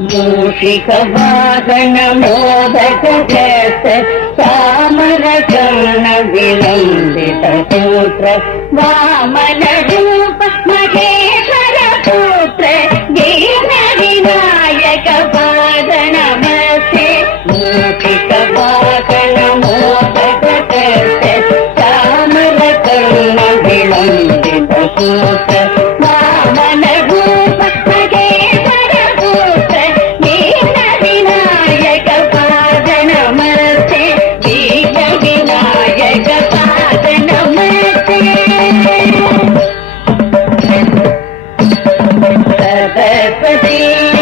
मूषिकवाहन मोदकहस्त चामरकर्ण विलम्बित सूत्र वामन रूप महेश्वर पुत्र दीन विनायक पाद नमस्ते मूषिकवाहन मोदकहस्त चामरकर्ण विलम्बित सूत्र वामन रूप महेश्वर पुत्र दीन विनायक पाद नमस्ते दीन विनायक पाद नमस्ते सरस्वती